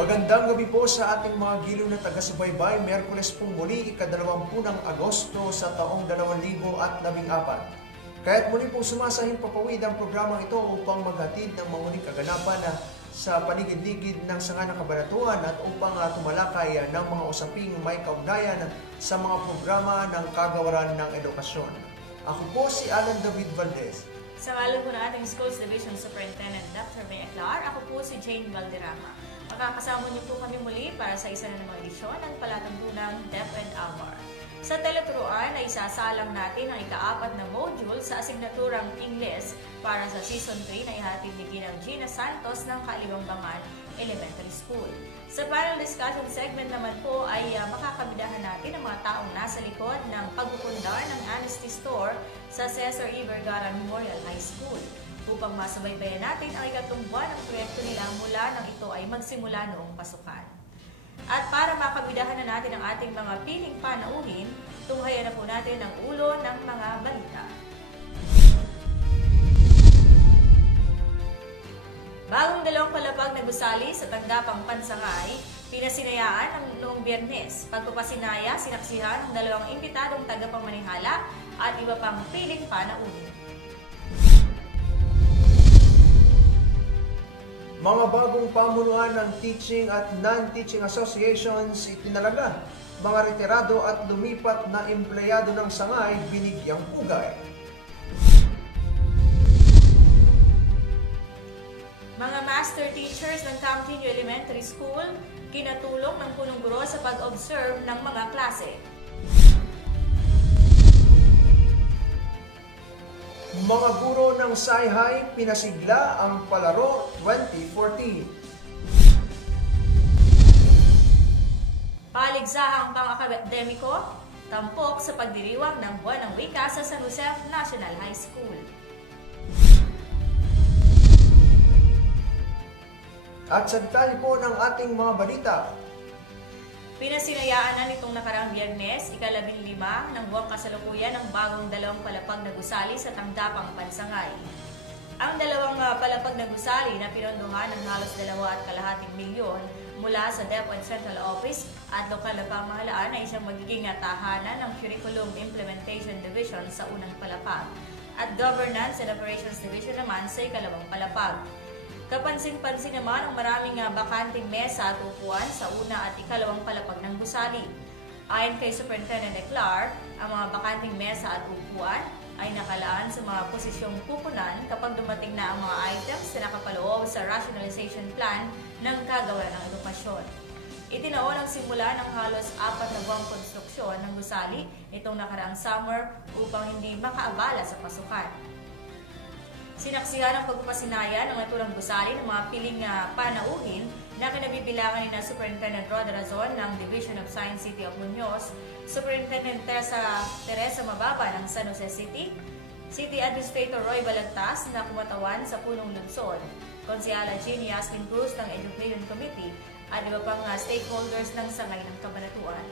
Magandang gabi po sa ating mga giliw na taga-subaybay. Miyerkules pong muli, ika-20 ng Agosto sa taong 2014. Kaya't muli pong sumasahing papawid ang programang ito upang maghatid ng mamuling kaganapan sa paligid-ligid ng sanga ng kabanatuan at upang tumalakay ng mga usaping may kaugnayan sa mga programa ng kagawaran ng edukasyon. Ako po si Alan David Valdez. Sa ngalan po ng ating Schools Division Superintendent Dr. May Aclar, ako po si Jane Valderrama. Makakasama niyo po kami muli para sa isa na namang edisyon ng palatuntunang DepEd Hour. Sa teleturuan ay isasalang natin ang ika-4 na module sa asignaturang English para sa Season 3 na ihatid ni Ginang Gina Santos ng Kaliwangbangan Elementary School. Sa panel discussion segment naman po ay makakabidahan natin ang mga taong nasa likod ng pagpupundar ng Honesty Store sa Cesar E. Vergara Memorial High School upang masubaybayan natin ang ikatlong buwan ng proyekto nila mula nang ito ay magsimula noong pasukan. At para makabidahan na natin ang ating mga piling panauhin, tunghayan na po natin ang ulo ng mga balita. Bagong dalawang palapag na gusali sa Tanggapang Pansangay, pinasinayaan ng noong Biyernes. Pagpapasinaya, sinaksihan ng dalawang imbitadong tagapamanihala at iba pang piling panauhin. Mga bagong pamunuan ng teaching at non-teaching associations itinalaga. Mga retirado at lumipat na empleyado ng sangay binigyang pugay. Mga master teachers ng Camtinio Elementary School kinatulong ng punong guro sa pag-observe ng mga klase. Mga guro ng Sayhay pinasigla ang Palaro 2014. Paligsahang pang-akademiko, tampok sa pagdiriwang ng Buwan ng Wika sa San Jose National High School. At sa detalye po ng ating mga balita. Pinasinayaan na nitong nakaraang Biyernes, ika-15 ng buwang kasalukuyan ng bagong dalawang palapag na gusali sa Tanggapang Pansangay. Ang dalawang palapag na gusali na pinondohan ng halos 2.5 milyon mula sa DepEd Central Office at lokal na pamahalaan ay siyang magiging tahanan ng Curriculum Implementation Division sa unang palapag at Governance and Operations Division naman sa ikalawang palapag. Kapansin-pansin naman ang maraming bakanting mesa at upuan sa una at ikalawang palapag ng gusali. Ayon kay Superintendent Aclar, ang mga bakanting mesa at upuan ay nakalaan sa mga posisyong pupunan kapag dumating na ang mga items na nakapaloob sa rationalization plan ng kagawaran ng edukasyon. Itinaon ang simula ng halos 4 na buwang konstruksyon ng gusali itong nakaraang summer upang hindi makaabala sa pasukan. Sinaksihan ang pagpapasinaya ng naturang gusali ng mga piling panauhin na kinabibilangan ni na Superintendent Roda Razon ng Division of Science City of Muñoz, Superintendent Teresa Mababa ng San Jose City, City Administrator Roy Balagtas na kumatawan sa punong lungsod, Konsyala Jeannie Yasmin Cruz ng Education Committee at iba pang stakeholders ng sangay ng kabanatuan.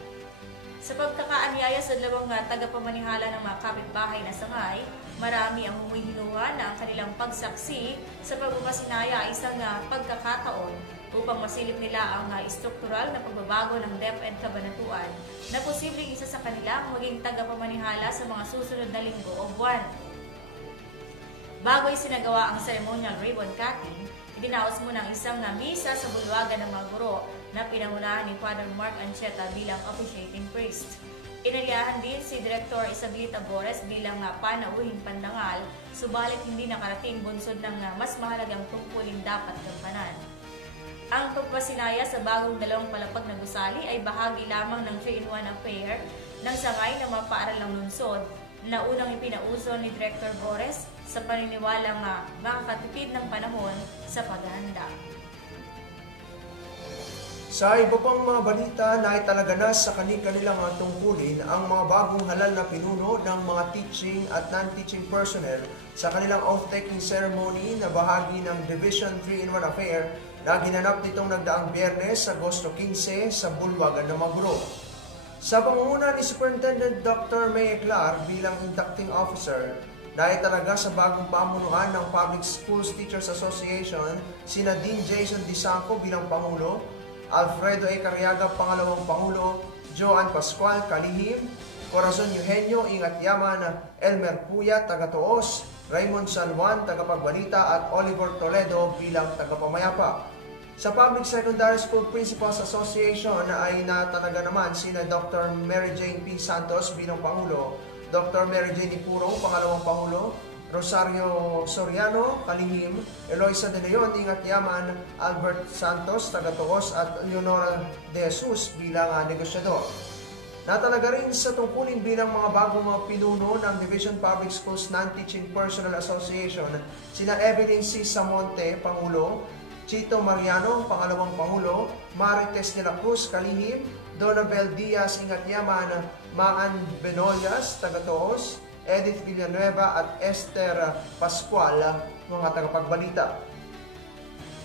Sa pagkakaanyaya sa dalawang tagapamanihala ng mga kapitbahay na sangay, marami ang humihinuha na ang kanilang pagsaksi sa pagpapasinaya ay isang pagkakataon upang masilip nila ang struktural na pagbabago ng DepEd Kabanatuan na posibleng isa sa kanila ang maging tagapamanihala sa mga susunod na linggo o buwan. Bago isinagawa ang ceremonial ribbon cutting, idinaos muna ang isang misa sa bulwagan ng mga guro na pinangunahan ni Father Mark Ancheta bilang officiating priest. Inaliyahan din si Director Isabelita Bores bilang panauhin pandangal, subalit hindi nakarating bunsod ng mas mahalagang tungkulin dapat gampanan. Ang pagpasinaya sa bagong dalawang palapag na gusali ay bahagi lamang ng 3-in-1 affair ng sangay ng mga paaralang lungsod na unang ipinauso ni Director Bores sa paniniwalang makakatipid ng panahon sa paghahanda. Sa iba pang mga balita na italaga na sa kanilang tungkulin ang mga bagong halal na pinuno ng mga teaching at non-teaching personnel sa kanilang oath-taking ceremony na bahagi ng Division 3-in-1 affair na ginanap nitong nagdaang Biyernes, Agosto 15 sa Bulwagan ng mga Guro. Sa pangunguna ni Superintendent Dr. May Aclar bilang inducting officer, dahil talaga sa bagong pamunuan ng Public Schools Teachers Association, sina Dean Jason Disanco bilang Pangulo Alfredo A. Carriaga, pangalawang Pangulo, Joan Pascual, Kalihim, Corazon Eugenio, Ingat Yaman, Elmer Puya, taga-Toos, Raymond San Juan, tagapagbalita at Oliver Toledo bilang tagapamayapa. Sa Public Secondary School Principals Association ay natanaga naman sina Dr. Mary Jane P. Santos bilang Pangulo, Dr. Mary Jane Ipurong, pangalawang Pangulo, Rosario Soriano, Kalihim, Eloisa De Leon, Ingat Yaman, Albert Santos, taga-Toos at Leonora De Jesus bilang negosyador. Natalaga rin sa tungkulin bilang mga bagong pinuno ng Division Public Schools Non-Teaching Personnel Association sina Evelyn C. Samonte, Pangulo, Chito Mariano, pangalawang Pangulo, Marites de la Cruz, Kalihim, Donabel Diaz, Ingat Yaman, Maan Benolias, taga-Toos, Edith Villanueva at Esther Pascual, mga tagapagbalita.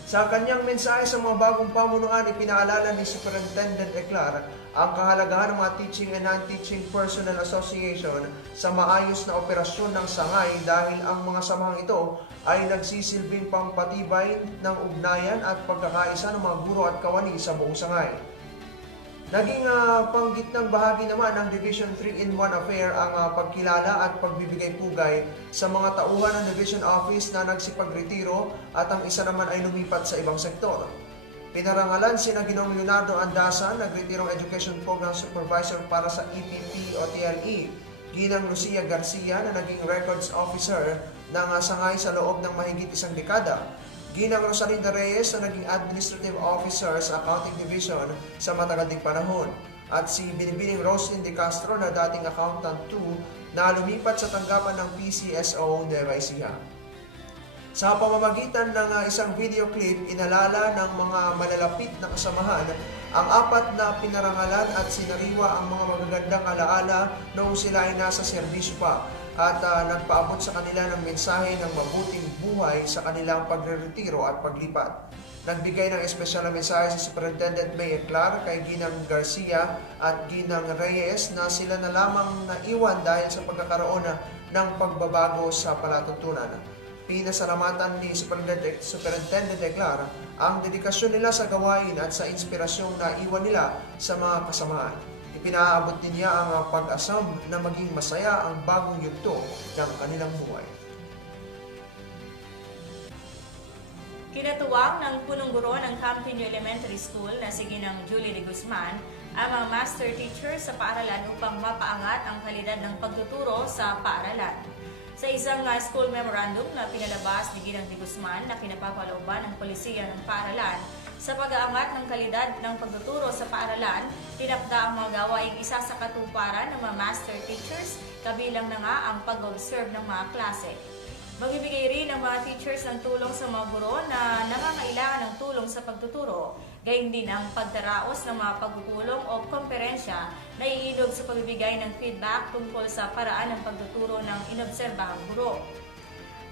Sa kanyang mensahe sa mga bagong pamunuan, ipinaalala ni Superintendent Eclar ang kahalagahan ng mga Teaching and Non-Teaching Personnel Association sa maayos na operasyon ng sangay dahil ang mga samahang ito ay nagsisilbing pampatibay ng ugnayan at pagkakaisa ng mga guro at kawani sa buong sangay. Naging panggitnang bahagi naman ng Division 3-in-1 affair ang pagkilala at pagbibigay pugay sa mga tauhan ng Division Office na nagsipagretiro at ang isa naman ay lumipat sa ibang sektor. Pinarangalan sina Ginoong Leonardo Andasan, nagretirong Education Program Supervisor para sa EPP o TLE, Ginang Lucia Garcia na naging Records Officer ng sangay sa loob ng mahigit isang dekada, Ginang Rosalinda Reyes na naging Administrative Officer sa Accounting Division sa matagal ding panahon, at si Binibining Roslyn De Castro na dating Accountant 2 na lumipat sa tanggapan ng PCSO Nueva Ecija. Sa pamamagitan ng isang video clip, inalala ng mga malalapit na kasamahan ang apat na pinarangalan at sinariwa ang mga magagandang alaala noong sila ay nasa serbisyo pa at nagpaabot sa kanila ng mensahe ng mabuting buhay sa kanilang pagre-retiro at paglipat. Nagbigay ng espesyal na mensahe si Superintendent May Eclar kay Ginang Garcia at Ginang Reyes na sila na lamang naiwan dahil sa pagkakaroon ng pagbabago sa palatuntunan. Pinasalamatan ni Superintendent Eclar ang dedikasyon nila sa gawain at sa inspirasyong naiwan nila sa mga kasamahan. Ipinaabot din niya ang pag-asam na maging masaya ang bagong yugto ng kanilang buhay. Kinatuwang ng punong guro ng Campino Elementary School na si Ginang Julie de Guzman ang mga master teachers sa paaralan upang mapaangat ang kalidad ng pagtuturo sa paaralan. Sa isang school memorandum na pinalabas ni Ginang de Guzman na pinapapalooban ng polisiya ng paaralan, sa pag-aangat ng kalidad ng pagtuturo sa paaralan, tinakda ang mga gawaing isa sa katuparan ng mga master teachers, kabilang na nga ang pag-observe ng mga klase. Magbibigay rin ang mga teachers ng tulong sa mga guro na nangangailangan ng tulong sa pagtuturo, gayon din ang pagdaraos ng mga pagpupulong o komperensya na iilog sa pagbibigay ng feedback tungkol sa paraan ng pagtuturo ng inobserbahang guro.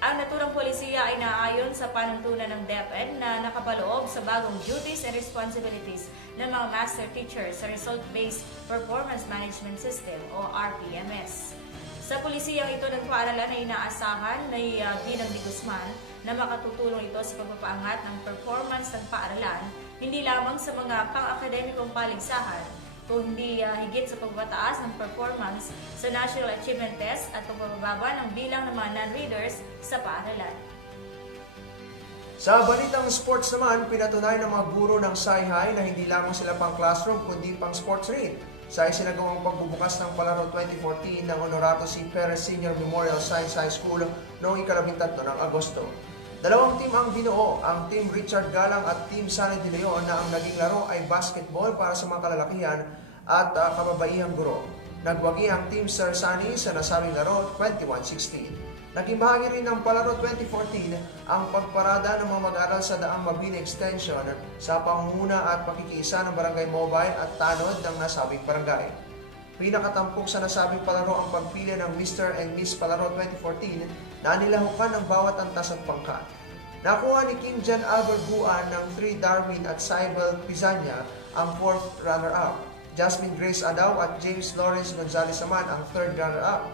Ang naturang polisiya ay naayon sa panuntunan ng DepEd na nakapaloob sa bagong duties and responsibilities ng mga master teachers sa Result-Based Performance Management System o RPMS. Sa polisiyang ito ng paaralan ay inaasahan na Ginang de Guzman na makatutulong ito sa pagpapaangat ng performance ng paaralan, hindi lamang sa mga pang-akademikong paligsahan, kundi higit sa pagbataas ng performance sa National Achievement Test at pagbababa ng bilang ng mga non-readers sa paaralan. Sa balitang sports naman, pinatunay ng mga guro ng SciHi na hindi lamang sila pang classroom kundi pang sports rin. Sa isinagawang pagbubukas ng Palaro 2014 ng Honorato C. Perez Senior Memorial Science High School noong 13 ng Agosto. Dalawang team ang binuo, ang Team Richard Galang at Team Sunny De Leon na ang naging laro ay basketball para sa mga kalalakihan at kababaihang guro. Nagwagi ang Team Sir Sunny sa nasabing laro 21-16. Naging bahagi rin ng Palaro 2014 ang pagparada ng mga mag-aaral sa Daang Mabini Extension sa pangunguna at pakikiisa ng Barangay Mobile at tanod ng nasabing barangay. Pinakatampok sa nasabing palaro ang pagpili ng Mr. and Miss Palaro 2014 na nilahukan ng bawat antas at pangkat. Nakuha ni King John Albert Buan ng 3 Darwin at Cybel Pizania ang 4th runner-up. Jasmine Grace Adaw at James Lawrence Gonzalez naman ang 3rd runner-up.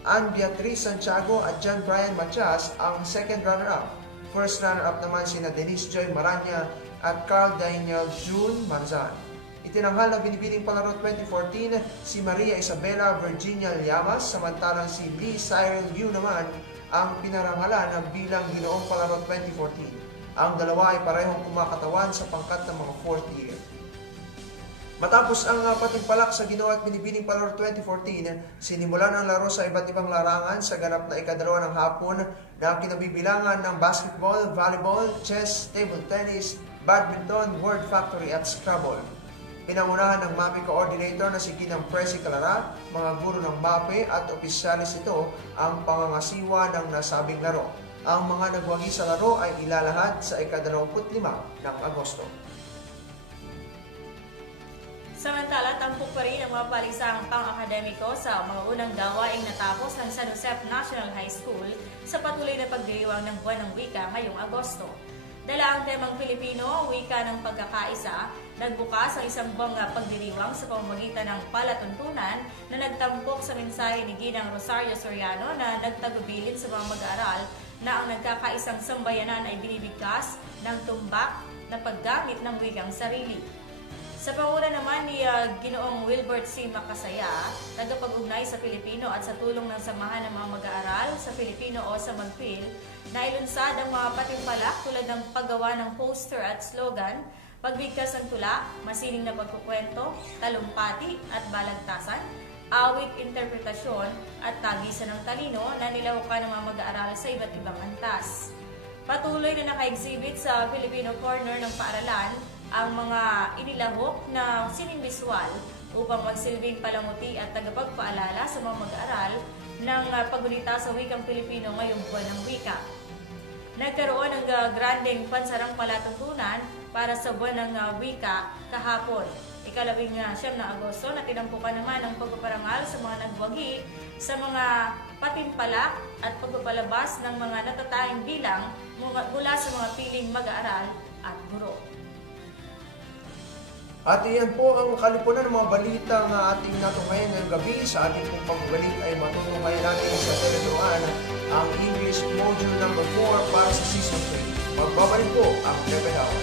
Ann Beatriz Santiago at John Brian Matias ang 2nd runner-up. First runner-up naman sina Denise Joy Maranya, at Carl Daniel June Manzan. Itinanghal na binibining palaro 2014 si Maria Isabela Virginia Llamas, samantalang si Lee Cyril Yu naman ang pinarangalan ng bilang ginoong palaro 2014. Ang dalawa ay parehong kumakatawan sa pangkat ng mga 4th year. Matapos ang patimpalak sa Ginoo at Binibining Palaro 2014, sinimulan ang laro sa iba't ibang larangan sa ganap na ikadalawa ng hapon na kinabibilangan ng basketball, volleyball, chess, table tennis, badminton, word factory at Scrabble. Pinangunahan ng MAPE coordinator na si Ginang Presi Calara, mga guro ng MAPE at opisyalis ito ang pangangasiwa ng nasabing laro. Ang mga nagwagi sa laro ay ilalahad sa ika-25 ng Agosto. Samantala, tampok pa rin ang mga palisang pang-akademiko sa mga unang gawaing natapos ng San Josep National High School sa patuloy na pagdiriwang ng Buwan ng Wika ngayong Agosto. Dala ang temang Pilipino, Wika ng Pagkakaisa, nagbukas ang isang buwang pagdiriwang sa pamamagitan ng palatuntunan na nagtampok sa mensahe ni Ginang Rosario Soriano na nagtagubilin sa mga mag-aaral na ang nagkakaisang sambayanan ay binibigkas ng tumbak na paggamit ng wikang sarili. Sa panguna naman ni Ginoong Wilbert C. Makasaya, tagapag-ugnay sa Pilipino at sa tulong ng Samahan ng mga Mag-aaral sa Pilipino o sa Magpil, na ilunsad ang mga patimpalak tulad ng paggawa ng poster at slogan, pagbigkas ng tula, masining na pagkukwento, talumpati at balagtasan, awit, interpretasyon at tagisan ng talino na nilawakan ng mga mag-aaral sa iba't ibang antas. Patuloy na naka-exhibit sa Filipino Corner ng paaralan ang mga inilahok na sining visual upang magsilbing palamuti at tagapagpaalala sa mga mag-aaral ng paggunita sa wikang Pilipino ngayong buwan ng wika. Nagkaroon ng grandeng pansarang palatuntunan para sa buwan ng wika kahapon, ika-19 na Agosto, na tinampukan naman ang pagpaparangal sa mga nagwagi sa mga patimpalak at pagpapalabas ng mga natatanging bilang mula sa mga piling mag-aaral at guro. At iyan po ang kalipunan ng mga balita na ating natunghayan ngayong gabi. Sa ating pong pagbalik ay matutunghayan natin sa teledoan ang English Module number 4 para sa Season 3. Magbabalik po ang Pepe Hour.